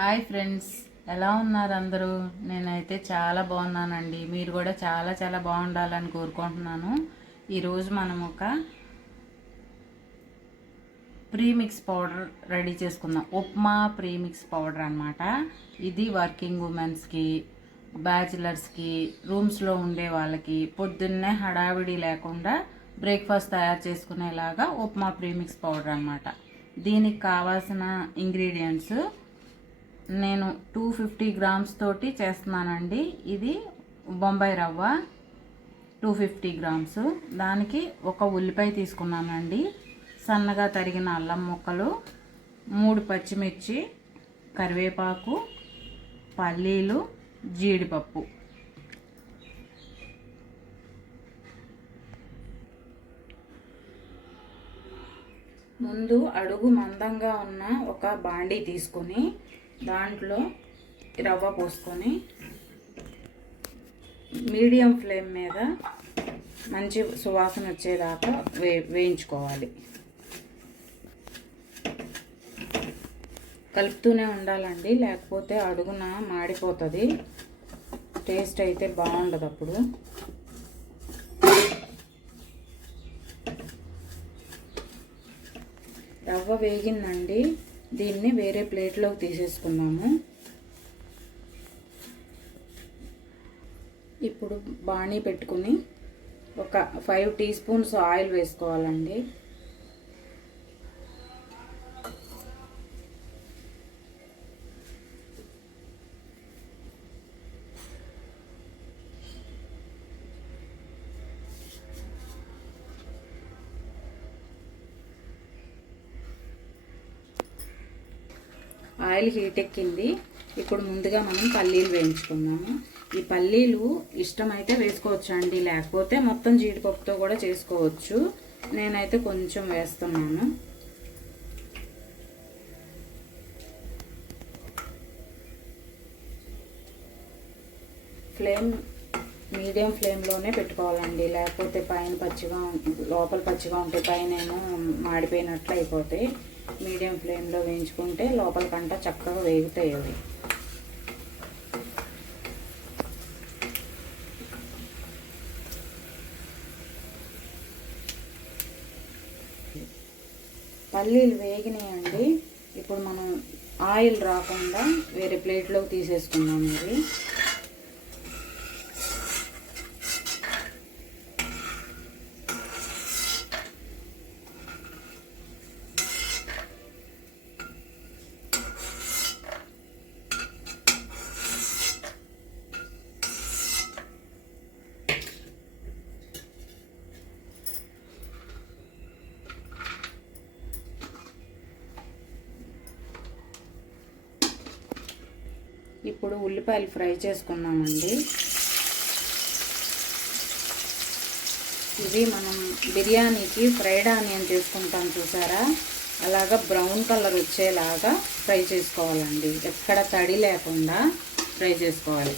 Hi friends, ఎలా ఉన్నారు అందరూ? నేనైతే చాలా బాగున్నానండి. మీరు కూడా చాలా చాలా బాగుండాలని కోరుకుంటున్నాను. ఈరోజు మనం ఒక ప్రీమిక్స్ పౌడర్ రెడీ చేసుకుందాం. ఉప్మా ప్రీమిక్స్ పౌడర్ అనమాట. ఇది వర్కింగ్ ఉమెన్స్కి, బ్యాచిలర్స్కి, రూమ్స్లో ఉండే వాళ్ళకి పొద్దున్నే హడావిడి లేకుండా బ్రేక్ఫాస్ట్ తయారు చేసుకునేలాగా ఉప్మా ప్రీమిక్స్ పౌడర్ అనమాట. దీనికి కావాల్సిన ఇంగ్రీడియంట్స్ నేను 250 గ్రామ్స్ తోటి చేస్తున్నానండి. ఇది బొంబాయి రవ్వ 250 గ్రామ్స్. దానికి ఒక ఉల్లిపాయ తీసుకున్నానండి, సన్నగా తరిగిన అల్లం ముక్కలు, 3 పచ్చిమిర్చి, కరివేపాకు, పల్లీలు, జీడిపప్పు. ముందు అడుగు మందంగా ఉన్న ఒక బాండీ తీసుకొని దాంట్లో రవ్వ పోసుకొని మీడియం ఫ్లేమ్ మీద మంచి సువాసన వచ్చేదాకా వేయించుకోవాలి. కలుపుతూనే ఉండాలండి, లేకపోతే అడుగున మాడిపోతుంది, టేస్ట్ అయితే బాగుండదు. అప్పుడు రవ్వ వేగిందండి, దీన్ని వేరే ప్లేట్లోకి తీసేసుకున్నాము. ఇప్పుడు బాణీ పెట్టుకుని ఒక 5 టీ స్పూన్స్ ఆయిల్ వేసుకోవాలండి. ఆయిల్ హీట్ ఎక్కింది. ఇప్పుడు ముందుగా మనం పల్లీలు వేయించుకున్నాము. ఈ పల్లీలు ఇష్టమైతే వేసుకోవచ్చు అండి, లేకపోతే మొత్తం జీడిపప్పుతో కూడా చేసుకోవచ్చు. నేనైతే కొంచెం వేస్తున్నాను. ఫ్లేమ్ మీడియం ఫ్లేమ్లోనే పెట్టుకోవాలండి, లేకపోతే పైన పచ్చిగా లోపల పచ్చిగా ఉంటే పైన ఏమో మాడిపోయినట్లు అయిపోతాయి. మీడియం ఫ్లేమ్లో వేయించుకుంటే లోపల కంట చక్కగా వేగుతాయి అవి. పల్లీలు వేగినాయండి. ఇప్పుడు మనం ఆయిల్ రాకుండా వేరే ప్లేట్లోకి తీసేసుకున్నాం. ఇవి ఇప్పుడు ఉల్లిపాయలు ఫ్రై చేసుకున్నామండి. ఇవి మనం బిర్యానీకి ఫ్రైడ్ ఆనియన్ చేసుకుంటాం చూసారా, అలాగా బ్రౌన్ కలర్ వచ్చేలాగా ఫ్రై చేసుకోవాలండి. ఎక్కడ తడి లేకుండా ఫ్రై చేసుకోవాలి.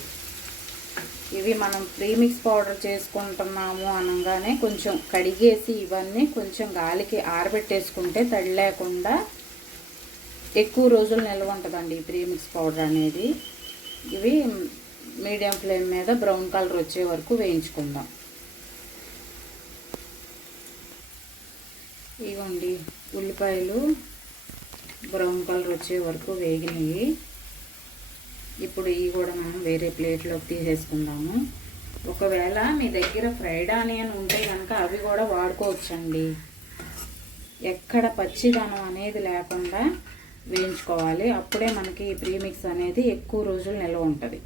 ఇవి మనం ప్రీమిక్స్ పౌడర్ చేసుకుంటున్నాము అనగానే కొంచెం కడిగేసి ఇవన్నీ కొంచెం గాలికి ఆరబెట్టేసుకుంటే తడి లేకుండా ఎక్కువ రోజులు నిల్వ ఉంటుందండి ఈ ప్రీమిక్స్ పౌడర్ అనేది. ఇవి మీడియం ఫ్లేమ్ మీద బ్రౌన్ కలర్ వచ్చే వరకు వేయించుకుందాం. ఇవ్వండి, ఉల్లిపాయలు బ్రౌన్ కలర్ వచ్చే వరకు వేగినాయి. ఇప్పుడు ఇవి కూడా మనం వేరే ప్లేట్లోకి తీసేసుకుందాము. ఒకవేళ మీ దగ్గర ఫ్రైడ్ ఆనియన్ ఉంటే కనుక అవి కూడా వాడుకోవచ్చండి. ఎక్కడ పచ్చిదనం అనేది లేకుండా వేయించుకోవాలి, అప్పుడే మనకి ఈ ప్రీమిక్స్ అనేది ఎక్కువ రోజులు నిల్వ ఉంటుంది.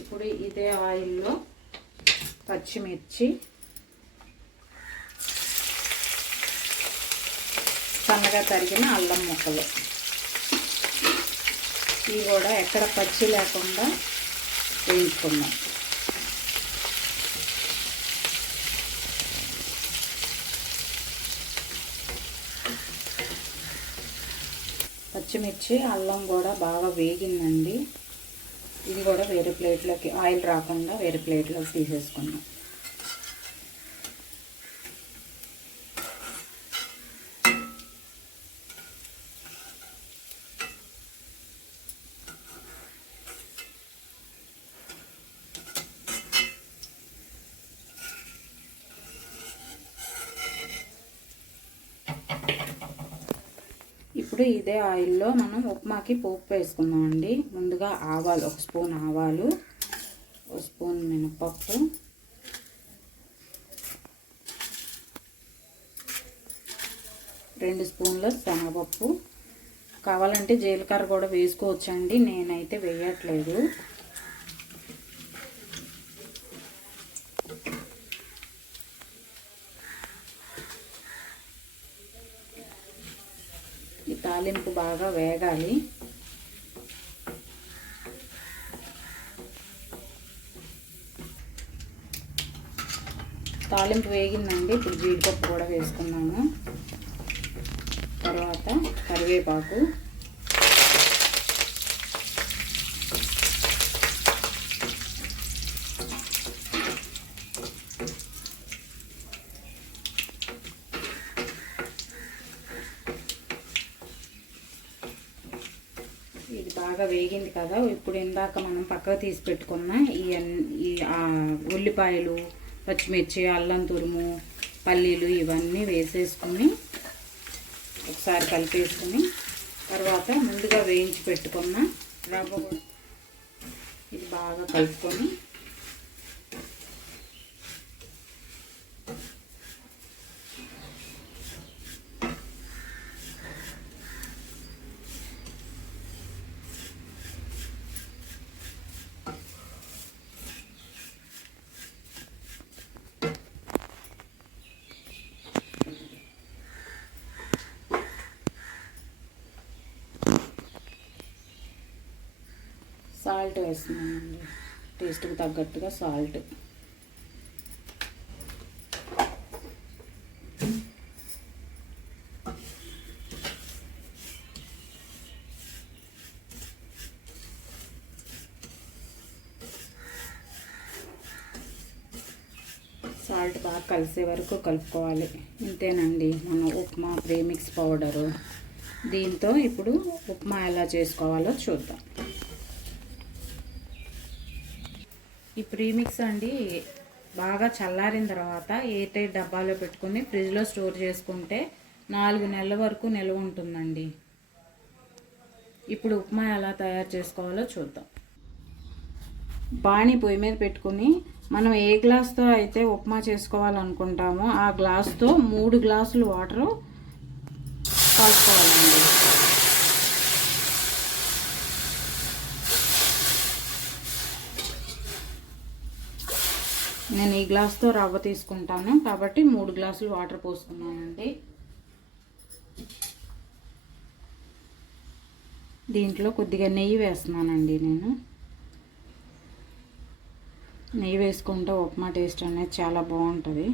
ఇప్పుడు ఇదే ఆయిల్లో పచ్చిమిర్చి, సన్నగా తరిగిన అల్లం ముక్కలు, ఇవి కూడా ఎక్కడ పచ్చి లేకుండా వేయించుకుందాం. పచ్చిమిర్చి అల్లం కూడా బాగా వేగిందండి. ఇది కూడా వేరే ప్లేట్లోకి, ఆయిల్ రాకుండా వేరే ప్లేట్లోకి తీసేసుకున్నాం. ఇప్పుడు ఇదే ఆయిల్లో మనం ఉప్మాకి పోపు వేసుకుందామండి. ముందుగా ఆవాలు, 1 స్పూన్ ఆవాలు, 1 స్పూన్ మినపప్పు, 2 స్పూన్ల శనగపప్పు. కావాలంటే జీలకర్ర కూడా వేసుకోవచ్చండి, నేనైతే వేయట్లేదు. ఈ తాలింపు బాగా వేగాలి. తాలింపు వేగిందండి. ఇప్పుడు జీడిపప్పు కూడా వేసుకున్నాము. తర్వాత కరివేపాకు, ఇది బాగా వేగింది కదా. ఇప్పుడు ఇందాక మనం పక్కకు తీసి పెట్టుకున్న ఈ ఉల్లిపాయలు, పచ్చిమిర్చి, అల్లం తురుము, పల్లీలు ఇవన్నీ వేసేసుకుని ఒకసారి కలిపేసుకుని, తర్వాత ముందుగా వేయించి పెట్టుకున్న రవ్వ ఇది బాగా కలుపుకొని సాల్ట్ వేస్తున్నానండి, టేస్ట్కి తగ్గట్టుగా సాల్ట్. సాల్ట్ బాగా కలిసే వరకు కలుపుకోవాలి. ఇంతేనండి మన ఉప్మా ప్రీమిక్స్ పౌడరు. దీంతో ఇప్పుడు ఉప్మా ఎలా చేసుకోవాలో చూద్దాం. ఈ ప్రీమిక్స్ అండి బాగా చల్లారిన తర్వాత ఎయిర్ టైట్ డబ్బాలో పెట్టుకుని ఫ్రిడ్జ్లో స్టోర్ చేసుకుంటే 4 నెలల వరకు నిల్వ ఉంటుందండి. ఇప్పుడు ఉప్మా ఎలా తయారు చేసుకోవాలో చూద్దాం. బాణీ పొయ్యి మీద పెట్టుకుని మనం ఏ గ్లాస్తో అయితే ఉప్మా చేసుకోవాలనుకుంటామో ఆ గ్లాస్తో 3 గ్లాసులు వాటర్ కాసుకోవాలండి. నేను ఈ గ్లాస్తో రవ్వ తీసుకుంటాను కాబట్టి 3 గ్లాసులు వాటర్ పోసుకున్నానండి. దీంట్లో కొద్దిగా నెయ్యి వేస్తున్నానండి. నేను నెయ్యి వేసుకుంటే ఉప్మా టేస్ట్ అనేది చాలా బాగుంటుంది.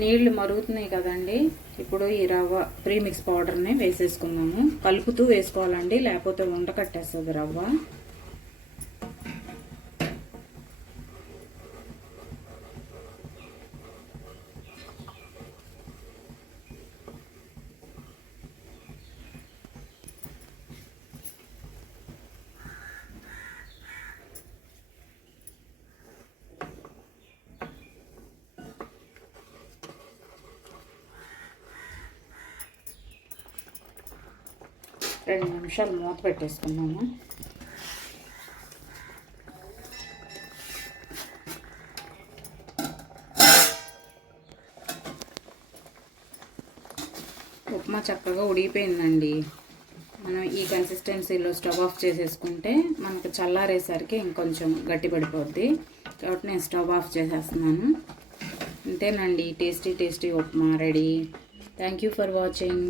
నీళ్లు మరుగుతున్నాయి కదండి. ఇప్పుడు ఈ రవ్వ ప్రీమిక్స్ పౌడర్ని వేసేసుకుందాము. కలుపుతూ వేసుకోవాలండి, లేకపోతే ఉండ కట్టేస్తుంది రవ్వ. రెండు నిమిషాలు మూత పెట్టేసుకున్నాము. ఉప్మా చక్కగా ఉడికిపోయిందండి. మనం ఈ కన్సిస్టెన్సీలో స్టవ్ ఆఫ్ చేసేసుకుంటే మనకు చల్లారేసరికి ఇంకొంచెం గట్టి పడిపోద్ది. కాబట్టి నేను స్టవ్ ఆఫ్ చేసేస్తున్నాను. అంతేనండి, tasty upma ready. Thank you for watching.